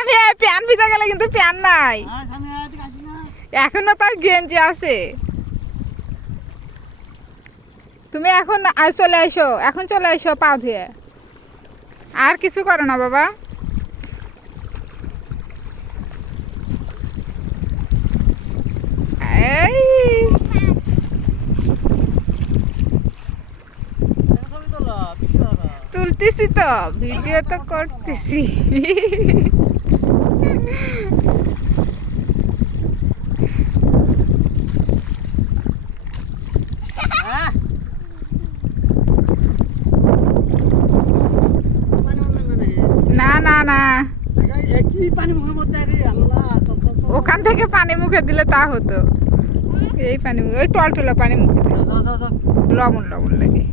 আমি প্যান ভিজা গেলে কিন্তু প্যান নাই, এখনো তার গেঞ্জি আছে। তুমি এখন চলে আসো, এখন চলে আসো পা ধুয়ে। আর কিছু করো না বাবা। এই তুলতেছি তো, ভিডিও তো করতেছি। না না না, ওখান থেকে পানি মুখে দিলে তা হতো। এই পানি মুখে, ওই টলটলা পানি মুখে লবণ লবণ লাগে।